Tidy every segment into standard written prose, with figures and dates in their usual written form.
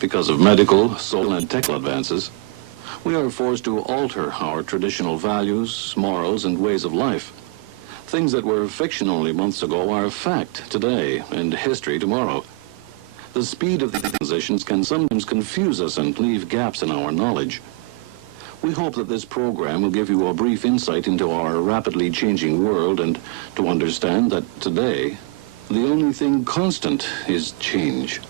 because of medical, social, and technical advances, we are forced to alter our traditional values, morals, and ways of life. Things that were fiction only months ago are fact today and history tomorrow. The speed of these transitions can sometimes confuse us and leave gaps in our knowledge. We hope that this program will give you a brief insight into our rapidly changing world and to understand that today, the only thing constant is change.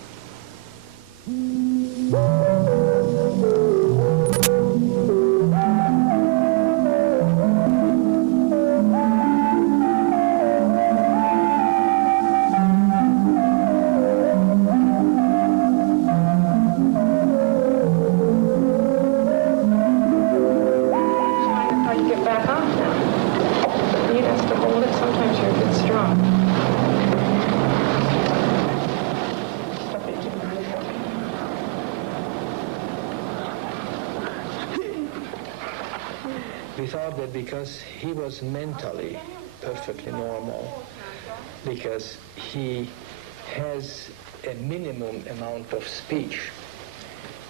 We thought that because he was mentally perfectly normal, because he has a minimum amount of speech,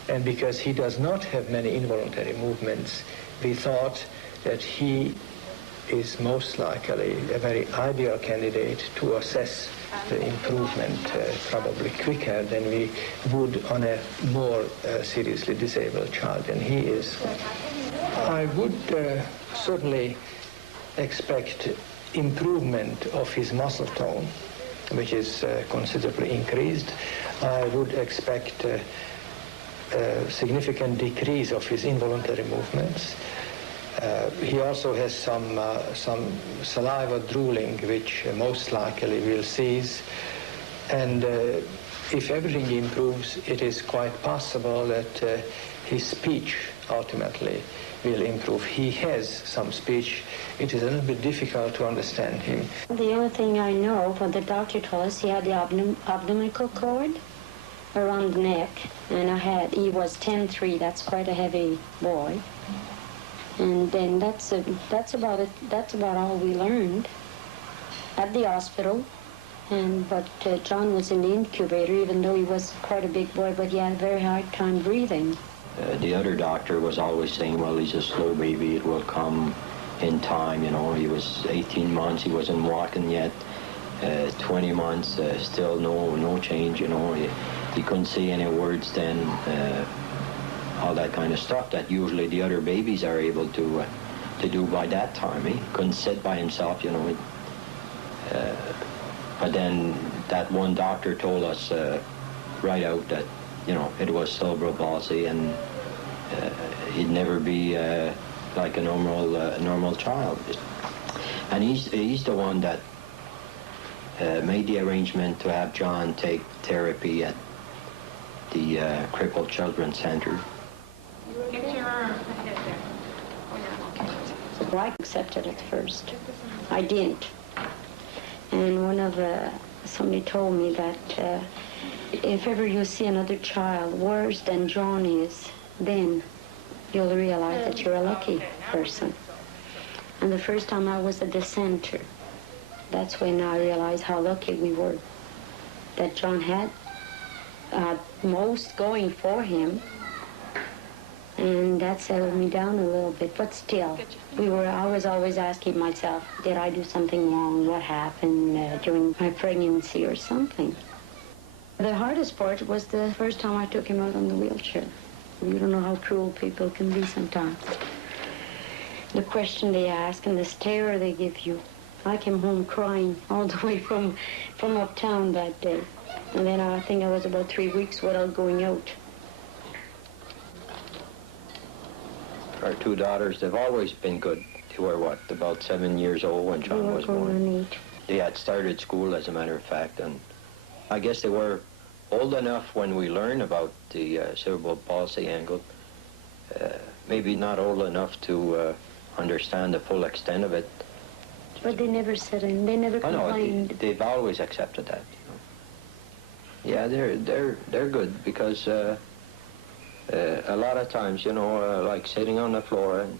and because he does not have many involuntary movements, we thought that he is most likely a very ideal candidate to assess the improvement probably quicker than we would on a more seriously disabled child than he is. I would certainly expect improvement of his muscle tone, which is considerably increased. I would expect a significant decrease of his involuntary movements. He also has some saliva drooling, which most likely will cease. And if everything improves, it is quite possible that his speech ultimately will improve. He has some speech. It is a little bit difficult to understand him. The only thing I know, what the doctor told us, he had the abdominal cord around the neck, and he was 10'3", that's quite a heavy boy. And then that's about it. That's about all we learned at the hospital. But John was in the incubator, even though he was quite a big boy, but he had a very hard time breathing. The other doctor was always saying, well, he's a slow baby, it will come in time, you know. He was 18 months, he wasn't walking yet. 20 months, still no change, you know. He couldn't say any words then. All that kind of stuff that usually the other babies are able to do by that time. He couldn't sit by himself, you know. But then that one doctor told us right out that, you know, it was cerebral palsy and he'd never be like a normal child. And he's the one that made the arrangement to have John take therapy at the Crippled Children's Center. Get your arm. I accepted it first. I didn't. And somebody told me that if ever you see another child worse than John is, then you'll realize that you're a lucky person. And the first time I was at the center, that's when I realized how lucky we were. That John had most going for him, and that settled me down a little bit. But still, I was always asking myself, did I do something wrong? What happened during my pregnancy or something? The hardest part was the first time I took him out on the wheelchair. You don't know how cruel people can be sometimes. The question they ask and the stare they give you. I came home crying all the way from uptown that day. And then I think I was about 3 weeks without going out. Our two daughters, they've always been good. They were, about 7 years old when John was born. They had started school, as a matter of fact, and I guess they were old enough when we learned about the cerebral palsy angle. Maybe not old enough to understand the full extent of it. But they never said it. They never complained. No, they've always accepted that. You know? Yeah, they're good because a lot of times, you know, like sitting on the floor and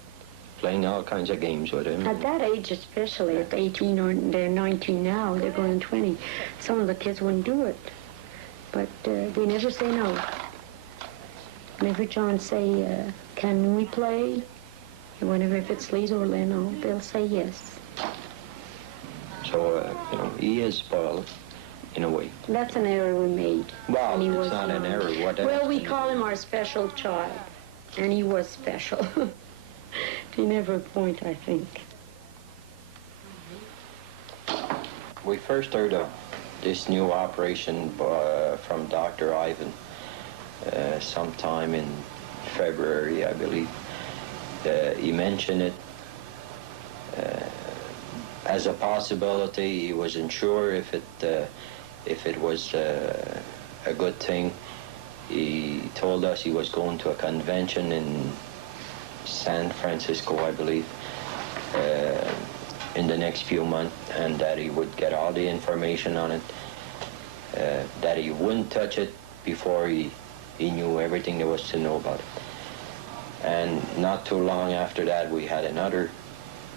playing all kinds of games with him. At that age, especially at 18 or they're 19 now, they're going 20. Some of the kids wouldn't do it, but they never say no. Whenever John say, can we play? And whenever if it's Lisa or Leno, they'll say yes. So, he is spoiled in a way. That's an error we made. Well, when he it's was not an young. error. What Well, else we can you call do? him our special child, and he was special. To never a point, I think. We first heard of this new operation from Dr. Ivan sometime in February, I believe. He mentioned it as a possibility. He wasn't sure if it was a good thing. He told us he was going to a convention in San Francisco, I believe, in the next few months, and that he would get all the information on it, that he wouldn't touch it before he knew everything there was to know about it. And not too long after that, we had another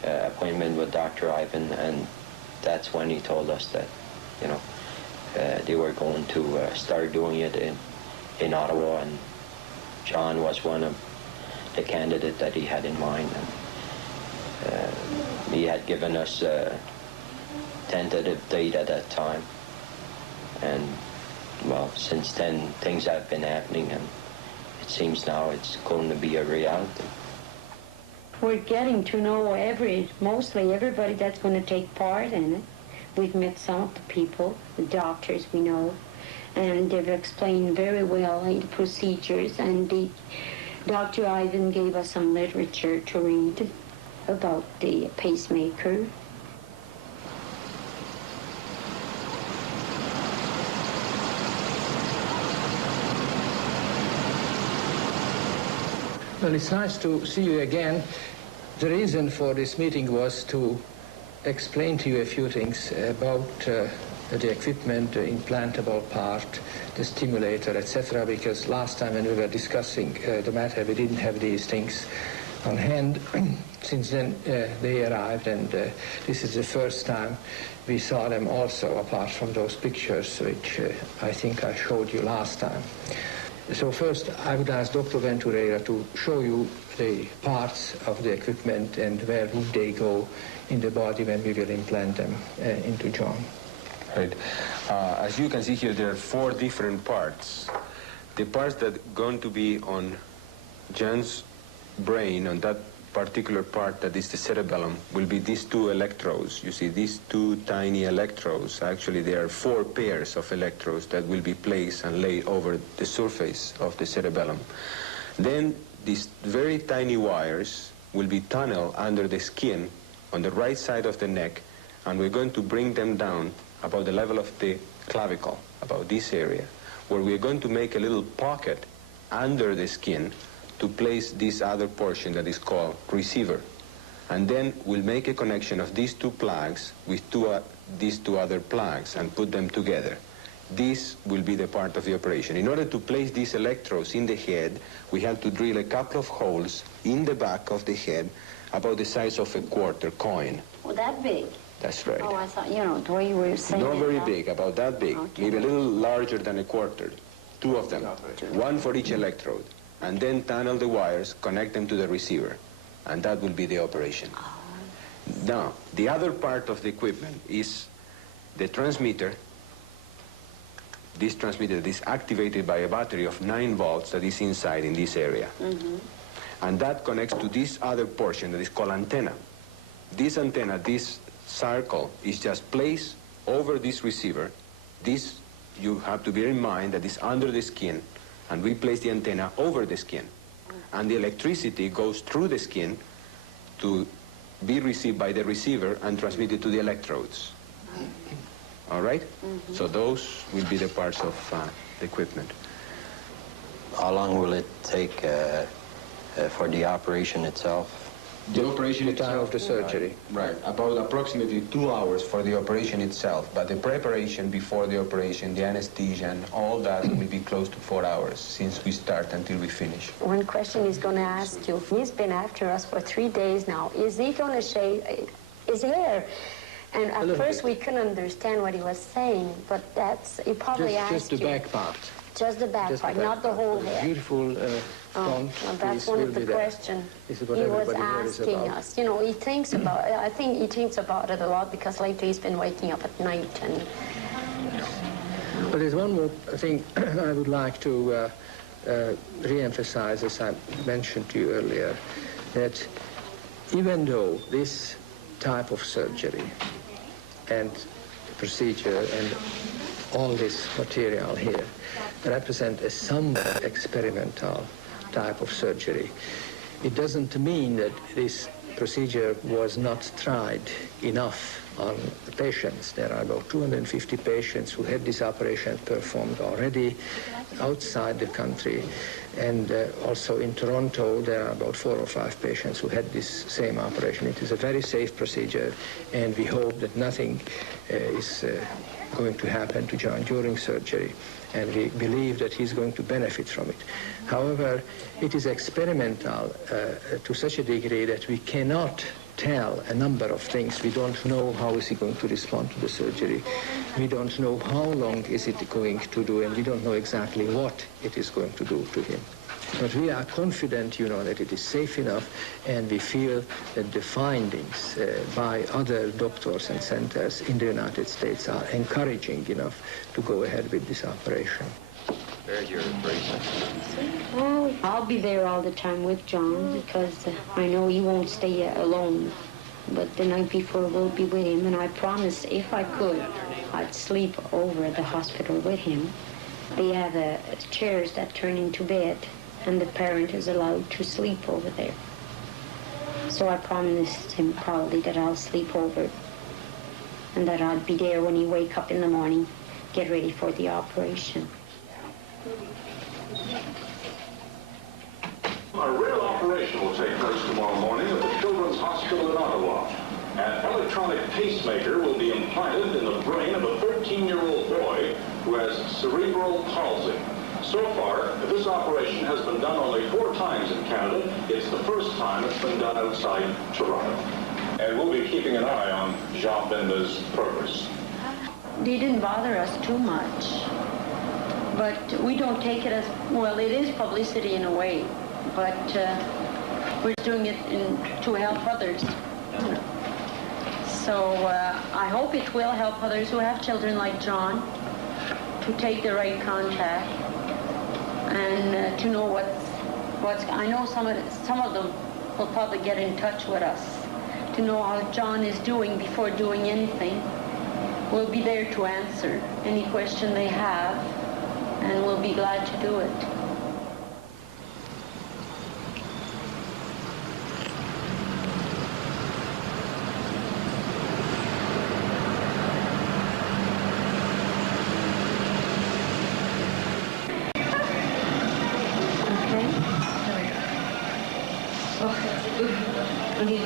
appointment with Dr. Ivan, and that's when he told us that, they were going to start doing it in Ottawa, and John was one of the candidates that he had in mind. And he had given us a tentative date at that time. And, well, since then, things have been happening, and it seems now it's going to be a reality. We're getting to know mostly everybody that's going to take part in it. We've met some of the people, the doctors we know, and they've explained very well the procedures, and Dr. Ivan gave us some literature to read about the pacemaker. Well, it's nice to see you again. The reason for this meeting was to explain to you a few things about the equipment, the implantable part, the stimulator, etc., because last time when we were discussing the matter, we didn't have these things on hand. Since then, they arrived, and this is the first time we saw them also, apart from those pictures, which I think I showed you last time. So first, I would ask Dr. Ventureira to show you the parts of the equipment and where would they go in the body when we will implant them into John. Right. As you can see here, there are 4 different parts. The parts that are going to be on John's brain, on that particular part that is the cerebellum, will be these 2 electrodes. You see, these 2 tiny electrodes, actually there are 4 pairs of electrodes that will be placed and laid over the surface of the cerebellum. Then these very tiny wires will be tunneled under the skin on the right side of the neck, and we're going to bring them down about the level of the clavicle, about this area, where we're going to make a little pocket under the skin to place this other portion that is called receiver. And then we'll make a connection of these 2 plugs with these 2 other plugs and put them together. This will be the part of the operation. In order to place these electrodes in the head, we have to drill a couple of holes in the back of the head about the size of a quarter coin. Oh, that big? That's right. Oh, I thought, the way you were saying Not very it, big, about that big. Okay. Maybe a little larger than a quarter. 2 of them, 1 for each electrode. And then tunnel the wires, connect them to the receiver. And that will be the operation. Oh. Now, the other part of the equipment is the transmitter. This transmitter is activated by a battery of 9 volts that is inside in this area. Mm-hmm. And that connects to this other portion that is called antenna. This antenna, this circle, is just placed over this receiver. This, you have to bear in mind that is under the skin, and we place the antenna over the skin. And the electricity goes through the skin to be received by the receiver and transmitted to the electrodes. All right? Mm-hmm. So those will be the parts of the equipment. How long will it take for the operation itself? The operation The time of the surgery. Right, about approximately 2 hours for the operation itself, but the preparation before the operation, the anesthesia, and all that will be close to 4 hours since we start until we finish. One question he's going to ask you. He's been after us for 3 days now. Is he going to shave his hair? And at first we couldn't understand what he was saying, but he probably asked Just the you. back part. Just the back Just part, the back not the part. whole The hair. beautiful Well, that's one of the questions This is he what was everybody worries asking about. us. You know, he thinks about it. I think he thinks about it a lot because lately he's been waking up at night and... But there's one more thing I would like to re-emphasize, as I mentioned to you earlier, that even though this type of surgery and procedure and all this material here represent a somewhat experimental type of surgery, it doesn't mean that this procedure was not tried enough on the patients. There are about 250 patients who had this operation performed already outside the country. And also in Toronto, there are about 4 or 5 patients who had this same operation. It is a very safe procedure, and we hope that nothing is going to happen to John during surgery, and we believe that he's going to benefit from it. However, it is experimental to such a degree that we cannot tell a number of things. We don't know how is he going to respond to the surgery. We don't know how long is it going to do, and we don't know exactly what it is going to do to him. But we are confident, you know, that it is safe enough, and we feel that the findings by other doctors and centers in the United States are encouraging enough to go ahead with this operation. There's your bracelet. Well, I'll be there all the time with John because I know he won't stay alone. But the night before we'll be with him, and I promised if I could, I'd sleep over at the hospital with him. They have chairs that turn into bed, and the parent is allowed to sleep over there. So I promised him proudly that I'll sleep over and that I'd be there when he wake up in the morning, get ready for the operation. A real operation will take place tomorrow morning at the Children's Hospital in Ottawa. An electronic pacemaker will be implanted in the brain of a 13-year-old boy who has cerebral palsy. So far, this operation has been done only 4 times in Canada. It's the first time it's been done outside Toronto. And we'll be keeping an eye on Jean Benda's progress. They didn't bother us too much, but we don't take it as, well, it is publicity in a way, but we're doing it to help others. So I hope it will help others who have children like John to take the right contact and to know what's. I know some of them will probably get in touch with us to know how John is doing before doing anything. We'll be there to answer any question they have, and we'll be glad to do it.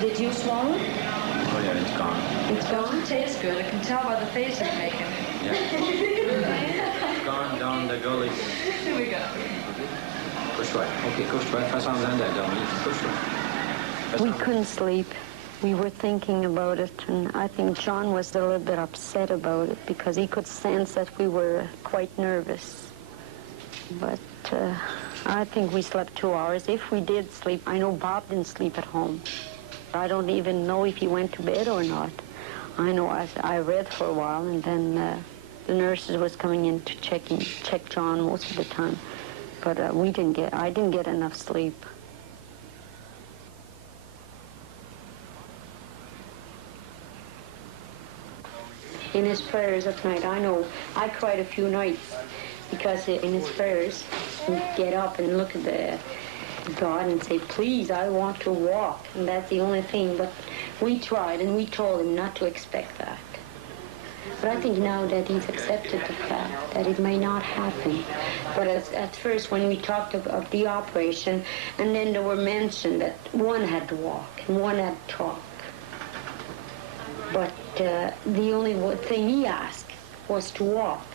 Did you swallow it? Oh yeah, it's gone. It's gone? It tastes good. I can tell by the face it's making. Yeah. It's gone down the gully. Here we go. Push right. Okay, push right. Press on that down. Push right. We couldn't sleep. We were thinking about it, and I think John was a little bit upset about it because he could sense that we were quite nervous. But I think we slept 2 hours. If we did sleep, I know Bob didn't sleep at home. I don't even know if he went to bed or not. I know I read for a while, and then the nurses was coming in to check John most of the time. But I didn't get enough sleep. In his prayers at night, I know I cried a few nights because in his prayers, he'd get up and look at God and say, please, I want to walk. And that's the only thing. But we tried, and we told him not to expect that. But I think now that he's accepted the fact that it may not happen. But at first, when we talked about the operation, and then there were mentioned that one had to walk and one had to talk. But the only thing he asked was to walk.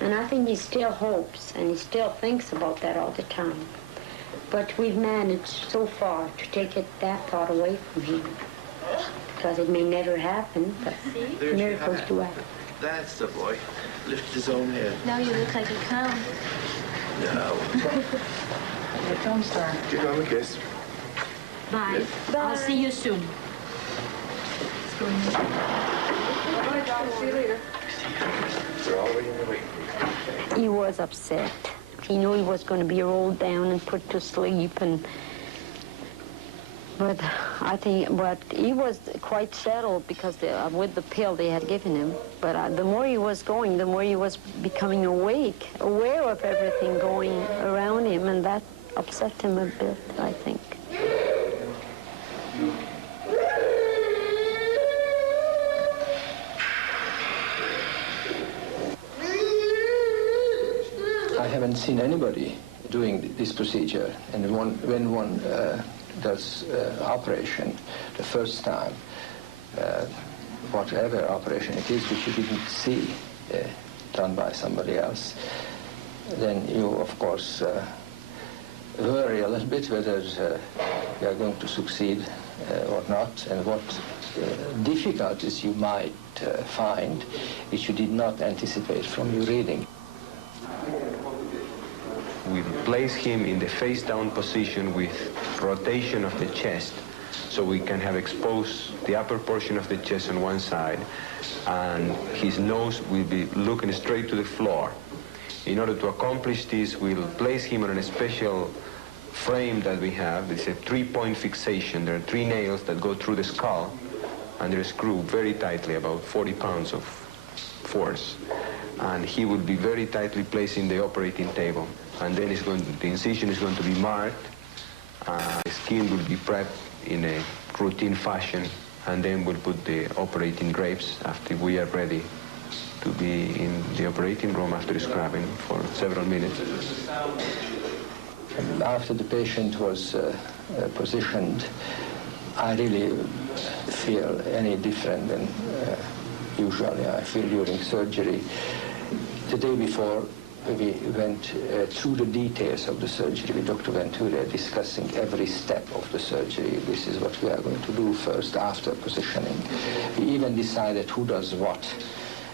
And I think he still hopes and he still thinks about that all the time. But we've managed so far to take that thought away from him. Because it may never happen, but miracles do happen. That's the boy. lifted his own head. Now you look like a clown. No. You're a film star. Give him a kiss. Bye. I'll see you soon. Let's go in. Bye, Doc. See you later. We're already in the waiting room. He was upset. He knew he was going to be rolled down and put to sleep, but he was quite settled because with the pill they had given him. But the more he was going, the more he was becoming awake, aware of everything going around him, and that upset him a bit, I think. I haven't seen anybody doing this procedure, and when one does operation the first time, whatever operation it is which you didn't see done by somebody else, then you of course worry a little bit whether you are going to succeed or not, and what difficulties you might find which you did not anticipate from your reading. We place him in the face-down position with rotation of the chest, so we can have exposed the upper portion of the chest on one side, and his nose will be looking straight to the floor. In order to accomplish this, we'll place him on a special frame that we have. It's a 3-point fixation. There are 3 nails that go through the skull, and they're screwed very tightly, about 40 pounds of force. And he will be very tightly placed in the operating table. And then the incision is going to be marked, the skin will be prepped in a routine fashion, and then we'll put the operating drapes after we are ready to be in the operating room after scrubbing for several minutes. After the patient was positioned, I really feel any different than usually I feel during surgery. The day before, we went through the details of the surgery with Dr. Ventura, discussing every step of the surgery. This is what we are going to do first after positioning. We even decided who does what.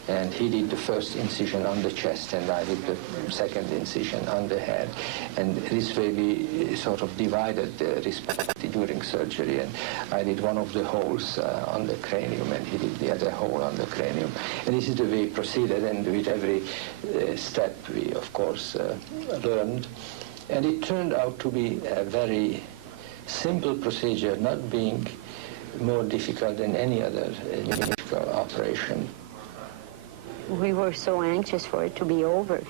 And he did the first incision on the chest, and I did the second incision on the head. And this way we sort of divided the responsibility during surgery. And I did one of the holes on the cranium, and he did the other hole on the cranium. And this is the way we proceeded, and with every step we, of course, learned. And it turned out to be a very simple procedure, not being more difficult than any other medical operation. We were so anxious for it to be over.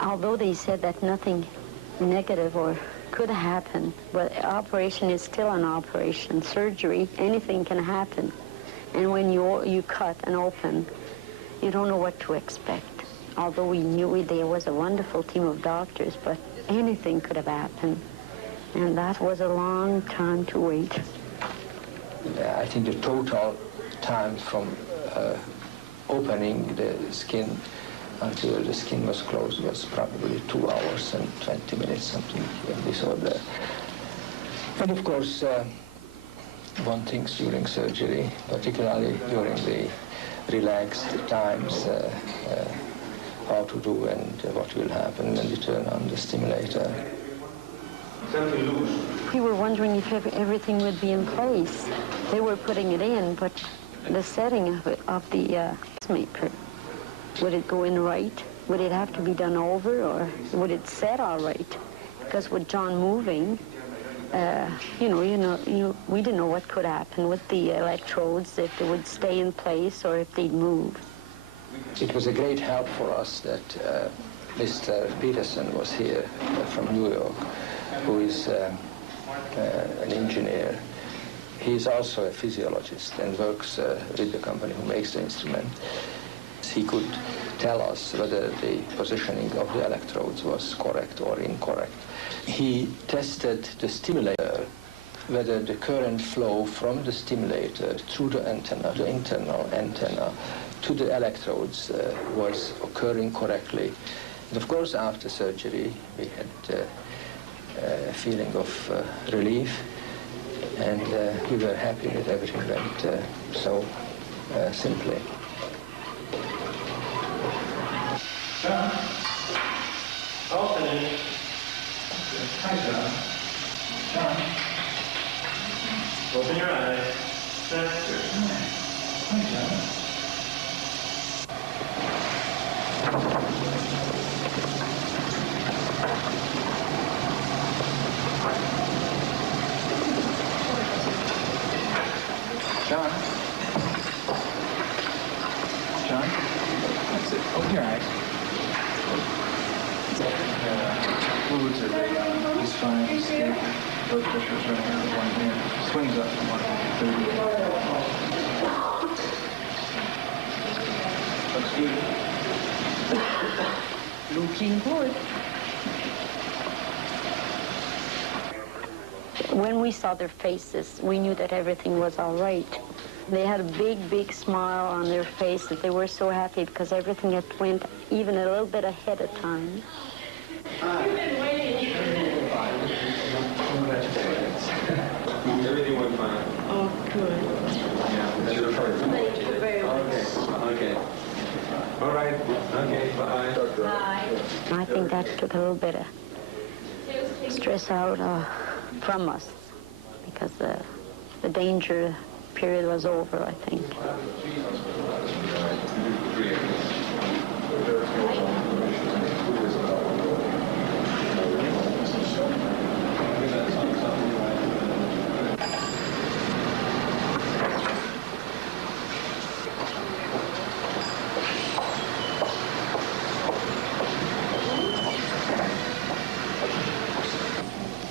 Although they said that nothing negative or could happen, but operation is still an operation. Surgery, anything can happen. And when you cut and open, you don't know what to expect. Although we knew there was a wonderful team of doctors, but anything could have happened. And that was a long time to wait. I think the total time from opening the skin until the skin was closed was probably 2 hours and 20 minutes, something of this order. And of course, one thinks during surgery, particularly during the relaxed times, how to do and what will happen when you turn on the stimulator. We were wondering if everything would be in place. They were putting it in, but the setting of the pacemaker, would it go in right? Would it have to be done over, or would it set all right? Because with John moving, we didn't know what could happen with the electrodes, if they would stay in place or if they'd move. It was a great help for us that Mr. Peterson was here from New York, who is an engineer. He is also a physiologist and works with the company who makes the instrument. He could tell us whether the positioning of the electrodes was correct or incorrect. He tested the stimulator, whether the current flow from the stimulator through the antenna, the internal antenna, to the electrodes was occurring correctly. And of course, after surgery, we had a feeling of relief, and we were happy that everything went so simply. Hi, John. John. Open your eyes. That's good. Hi, John. John. John. That's it. Open your eyes. Fluids are right on. He's fine. He's stable. Blood pressure's right around 110. Swings up to 130. Looks good. Looking good. When we saw their faces, we knew that everything was all right. They had a big, big smile on their faces. They were so happy because everything had went even a little bit ahead of time. Everything went fine. Oh, good. Yeah, that's your first. Thank you very much. Okay. All right. Okay, bye. Bye. I think that took a little bit of stress out from us because the danger period was over, I think.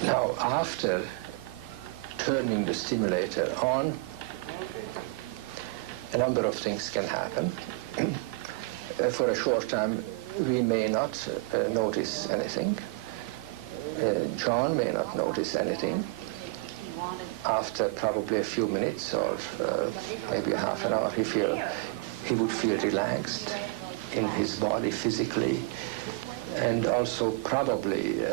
Now, after turning the stimulator on, a number of things can happen. For a short time, we may not notice anything. John may not notice anything. After probably a few minutes or maybe a half an hour, he would feel relaxed in his body physically, and also probably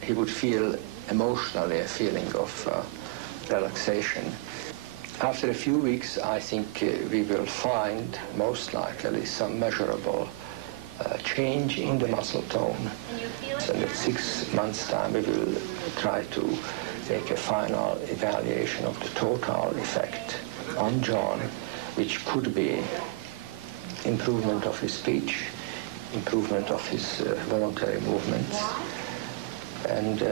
he would feel emotionally a feeling of relaxation. After a few weeks, I think we will find most likely some measurable change in the muscle tone. And at 6 months' time, we will try to make a final evaluation of the total effect on John, which could be improvement of his speech, improvement of his voluntary movements, and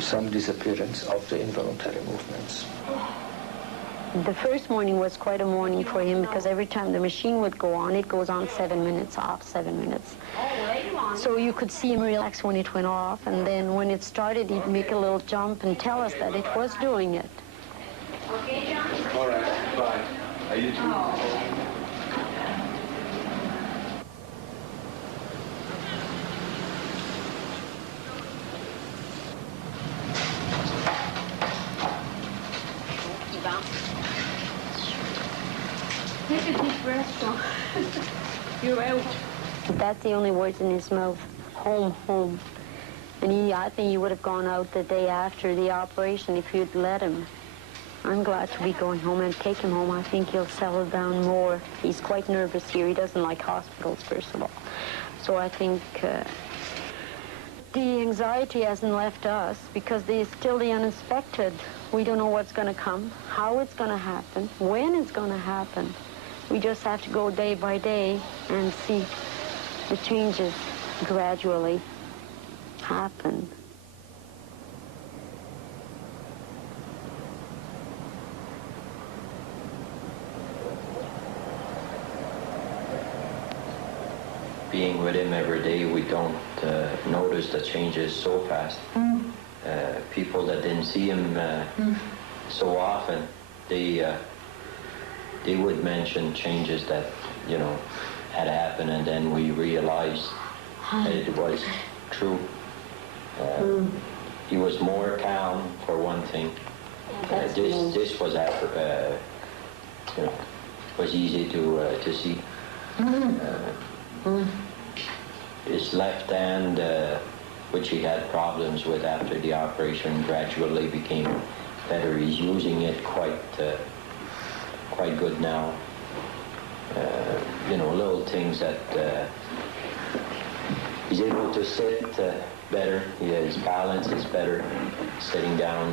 some disappearance of the involuntary movements. The first morning was quite a morning for him because every time the machine would go on, it goes on 7 minutes, off 7 minutes. So you could see him relax when it went off, and then when it started, he'd make a little jump and tell us that it was doing it. Okay, John? All right, bye. Are you too? Take a deep breath, John. You're out. That's the only words in his mouth. Home, home. And I think he would have gone out the day after the operation if you'd let him. I'm glad to be going home and take him home. I think he'll settle down more. He's quite nervous here. He doesn't like hospitals, first of all. So I think the anxiety hasn't left us because there's still the unexpected. We don't know what's going to come, how it's going to happen, when it's going to happen. We just have to go day by day and see the changes gradually happen. Being with him every day, we don't notice the changes so fast. People that didn't see him so often, they would mention changes that, you know, had happened, and then we realized that it was true. He was more calm, for one thing. This was after, you know, was easy to see. His left hand, which he had problems with after the operation, gradually became better. He's using it quite good now. You know, little things that He's able to sit better. His balance is better. Sitting down,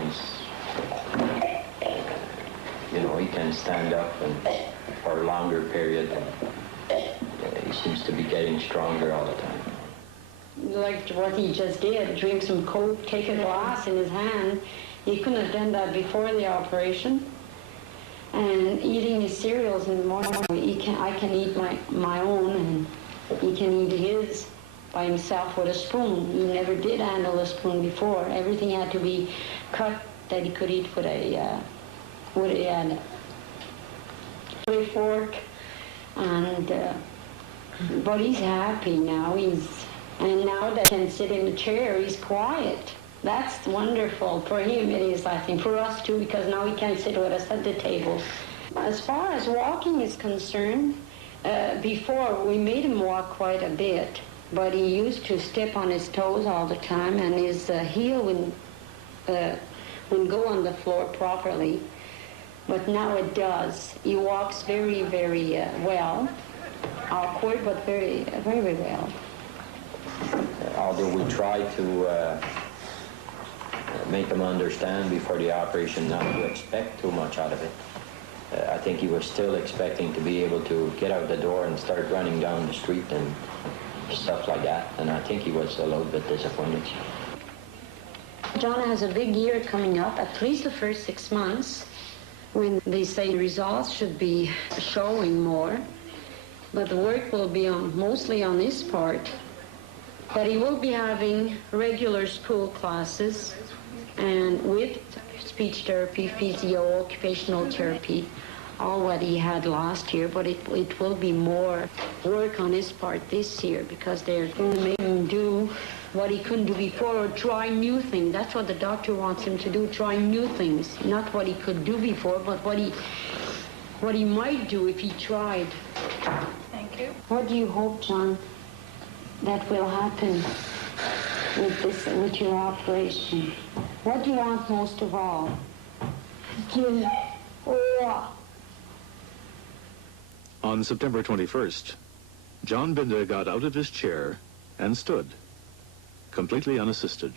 he can stand up for a longer period. He seems to be getting stronger all the time. Like what he just did, drink some Coke, take a glass in his hand. He couldn't have done that before the operation. And eating his cereals in the morning, I can eat my own, and he can eat his by himself with a spoon. He never did handle a spoon before. Everything had to be cut that he could eat with a fork. And but he's happy now. And now that he can sit in a chair, he's quiet. That's wonderful. For him it is, I think. For us too, because now he can sit with us at the table. As far as walking is concerned, before we made him walk quite a bit, but he used to step on his toes all the time, and his heel wouldn't go on the floor properly. But now it does. He walks very, very well. Awkward, but very, very well. Although we try to make him understand before the operation not to expect too much out of it. I think he was still expecting to be able to get out the door and start running down the street and stuff like that, and I think he was a little bit disappointed. John has a big year coming up, at least the first 6 months, when they say the results should be showing more, but the work will be mostly on his part. But he will be having regular school classes, and with speech therapy, physio, occupational therapy, all what he had last year, but it will be more work on his part this year, because they're going to make him do what he couldn't do before, or try new things. That's what the doctor wants him to do, try new things. Not what he could do before, but what he might do if he tried. Thank you. What do you hope, John, that will happen with your operation? What do you want most of all? On September 21st, John Binder got out of his chair and stood, completely unassisted.